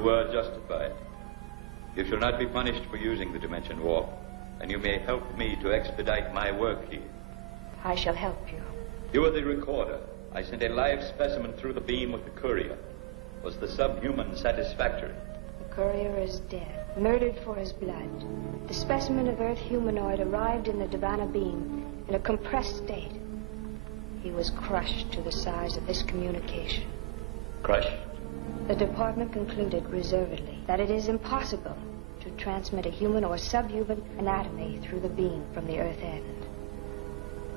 You were justified. You shall not be punished for using the Dimension Warp, and you may help me to expedite my work here. I shall help you. You are the recorder. I sent a live specimen through the beam with the courier. Was the subhuman satisfactory? The courier is dead, murdered for his blood. The specimen of Earth humanoid arrived in the Divana beam in a compressed state. He was crushed to the size of this communication. Crushed? The department concluded reservedly that it is impossible to transmit a human or subhuman anatomy through the beam from the Earth end.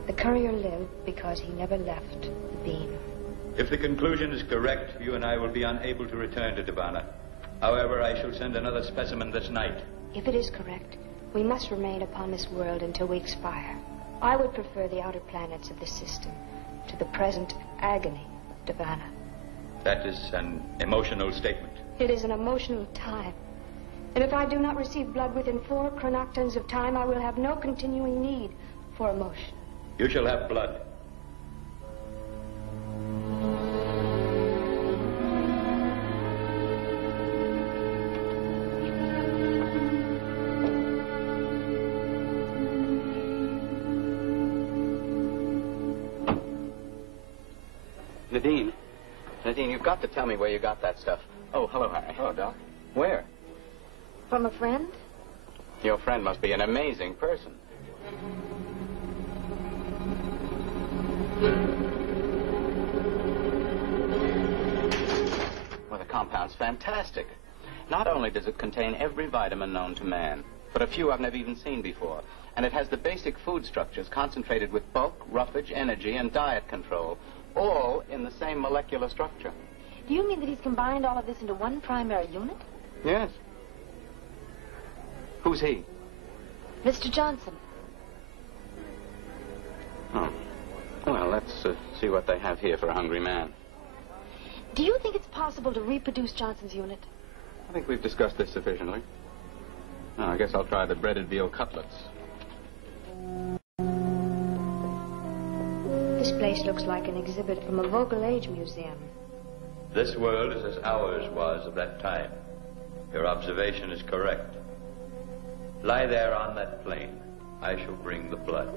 The courier lived because he never left the beam. If the conclusion is correct, you and I will be unable to return to Divana. However, I shall send another specimen this night. If it is correct, we must remain upon this world until we expire. I would prefer the outer planets of this system to the present agony of Divana. That is an emotional statement. It is an emotional time. And if I do not receive blood within 4 chronoctons of time, I will have no continuing need for emotion. You shall have blood. Nadine, you've got to tell me where you got that stuff. Oh, hello, Harry. Hello, Doc. Where? From a friend? Your friend must be an amazing person. Well, the compound's fantastic. Not only does it contain every vitamin known to man, but a few I've never even seen before. And it has the basic food structures concentrated with bulk, roughage, energy, and diet control, all in the same molecular structure. Do you mean that he's combined all of this into one primary unit? Yes. Who's he? Mr. Johnson. Oh. Well, let's see what they have here for a hungry man. Do you think it's possible to reproduce Johnson's unit? I think we've discussed this sufficiently. Now, I guess I'll try the breaded veal cutlets. This place looks like an exhibit from a Vocal Age museum. This world is as ours was of that time. Your observation is correct. Lie there on that plain. I shall bring the blood.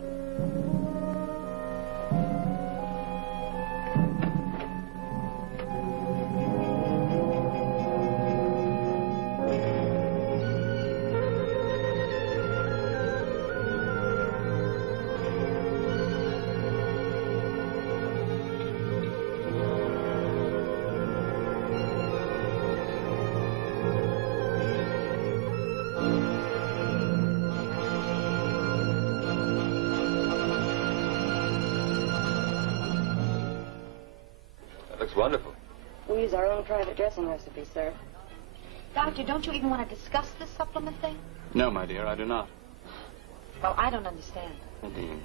Wonderful. We use our own private dressing recipe, sir. Doctor, don't you even want to discuss this supplement thing? No, my dear, I do not. Well, I don't understand. Nadine,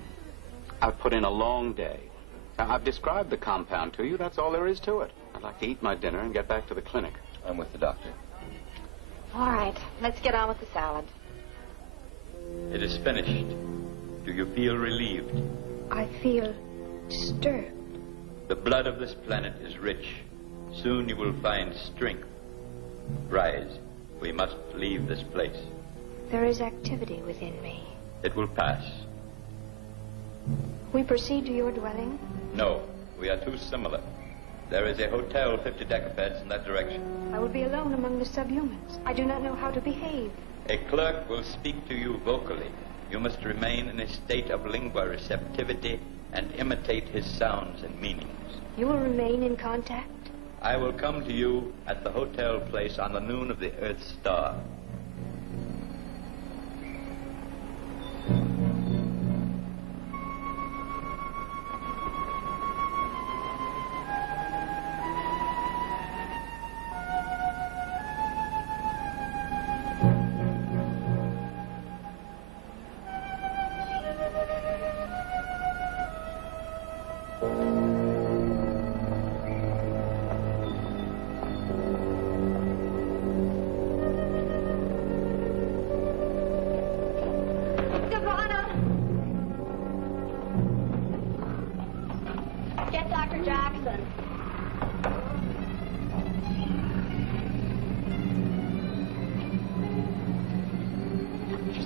I've put in a long day. Now, I've described the compound to you. That's all there is to it. I'd like to eat my dinner and get back to the clinic. I'm with the doctor. All right, let's get on with the salad. It is finished. Do you feel relieved? I feel disturbed. The blood of this planet is rich. Soon you will find strength. Rise. We must leave this place. There is activity within me. It will pass. We proceed to your dwelling? No, we are too similar. There is a hotel 50 decabeds in that direction. I will be alone among the subhumans. I do not know how to behave. A clerk will speak to you vocally. You must remain in a state of lingua receptivity and imitate his sounds and meanings. You will remain in contact? I will come to you at the hotel place on the noon of the Earth star.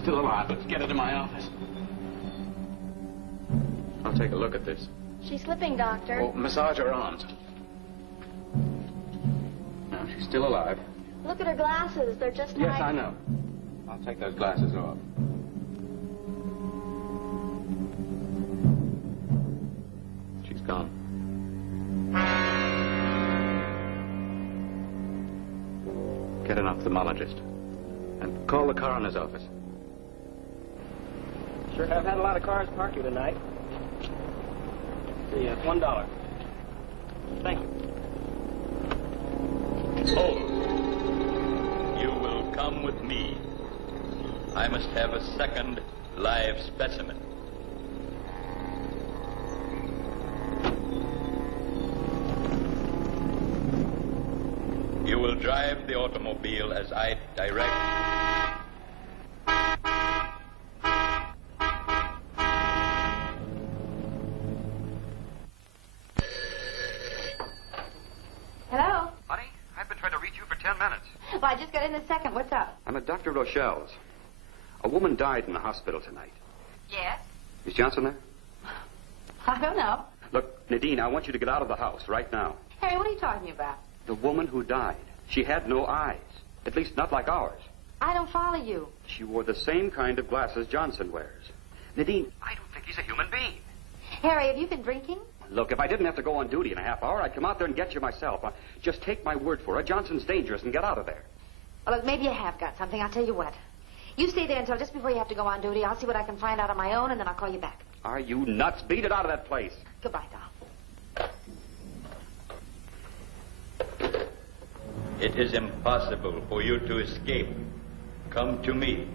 still alive. Let's get her to my office. I'll take a look at this. She's slipping, Doctor. Oh, massage her arms. No, she's still alive. Look at her glasses. They're just Yes, like... I know. I'll take those glasses off. She's gone. Get an ophthalmologist. And call the coroner's office. Sure have had a lot of cars parked here tonight. See, $1. Thank you. Hold. You will come with me. I must have a second live specimen. You will drive the automobile as I direct. Hello? Honey, I've been trying to reach you for 10 minutes. Well, I just got in a second. What's up? I'm at Dr. Rochelle's. A woman died in the hospital tonight. Yes? Is Johnson there? I don't know. Look, Nadine, I want you to get out of the house right now. Harry, what are you talking about? The woman who died, she had no eyes. At least not like ours. I don't follow you. She wore the same kind of glasses Johnson wears. Nadine, I don't think he's a human being. Harry, have you been drinking? Look, if I didn't have to go on duty in a half hour, I'd come out there and get you myself. Just take my word for it. Johnson's dangerous and get out of there. Well, look, maybe you have got something. I'll tell you what. You stay there until just before you have to go on duty. I'll see what I can find out on my own, and then I'll call you back. Are you nuts? Beat it out of that place. Goodbye, doll. It is impossible for you to escape. Come to me.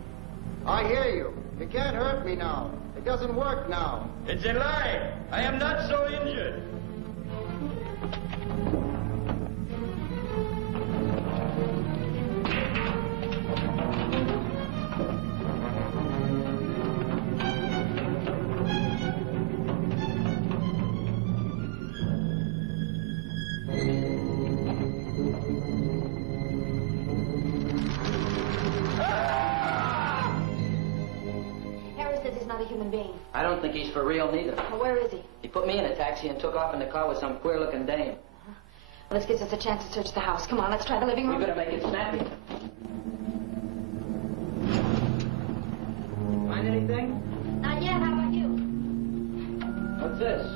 I hear you. You can't hurt me now. It doesn't work now. It's a lie. I am not so injured. Harry says he's not a human being. I don't think he's for real, neither. Well, where is he? He put me in a taxi and took off in the car with some queer-looking dame. Well, this gives us a chance to search the house. Come on, let's try the living We room. better make it snappy. Find anything? Not yet. How about you? What's this?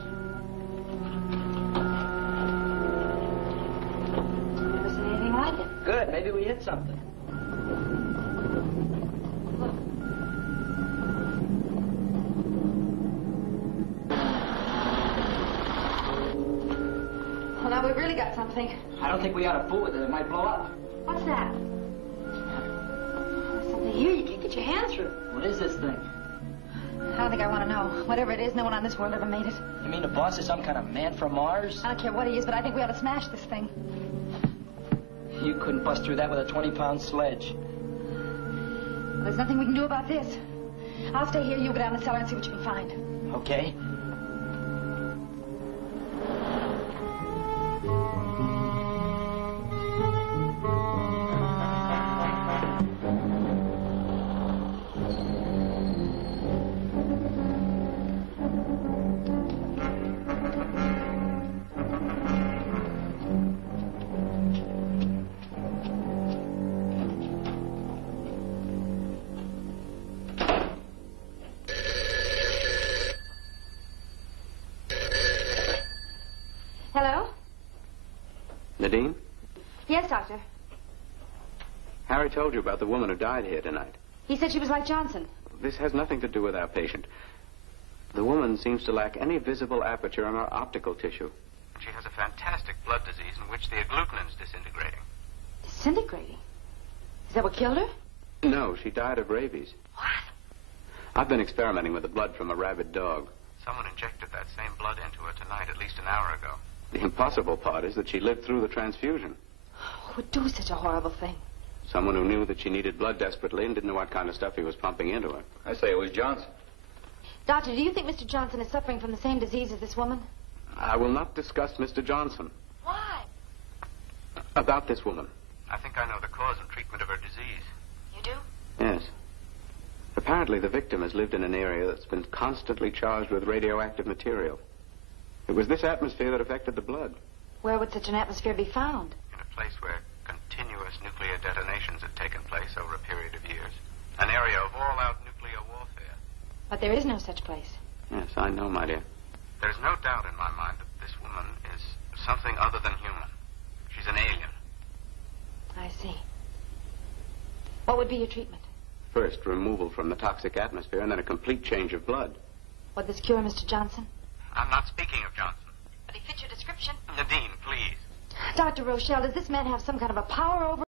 Never seen anything like it. Good. Maybe we hit something. Well, now we've really got something. I don't think we ought to fool with it. It might blow up. What's that? There's something here you can't get your hand through. What is this thing? I don't think I want to know. Whatever it is, no one on this world ever made it. You mean the boss is some kind of man from Mars? I don't care what he is, but I think we ought to smash this thing. You couldn't bust through that with a 20-pound sledge. Well, there's nothing we can do about this. I'll stay here. You go down the cellar and see what you can find. Okay. Hello? Nadine? Yes, Doctor. Harry told you about the woman who died here tonight. He said she was like Johnson. This has nothing to do with our patient. The woman seems to lack any visible aperture in her optical tissue. She has a fantastic blood disease in which the agglutinin is disintegrating. Disintegrating? Is that what killed her? No, she died of rabies. What? I've been experimenting with the blood from a rabid dog. Someone injected that same blood into her tonight at least an hour ago. The impossible part is that she lived through the transfusion. Who would do such a horrible thing? Someone who knew that she needed blood desperately and didn't know what kind of stuff he was pumping into her. I say it was Johnson. Doctor, do you think Mr. Johnson is suffering from the same disease as this woman? I will not discuss Mr. Johnson. Why? About this woman. I think I know the cause and treatment of her disease. You do? Yes. Apparently, the victim has lived in an area that's been constantly charged with radioactive material. It was this atmosphere that affected the blood. Where would such an atmosphere be found? In a place where continuous nuclear detonations had taken place over a period of years. An area of all-out nuclear warfare. But there is no such place. Yes, I know, my dear. There's no doubt in my mind that this woman is something other than human. She's an alien. I see. What would be your treatment? First, removal from the toxic atmosphere, and then a complete change of blood. Would this cure Mr. Johnson? I'm not speaking of Johnson. But he fits your description. Nadine, please. Dr. Rochelle, does this man have some kind of a power over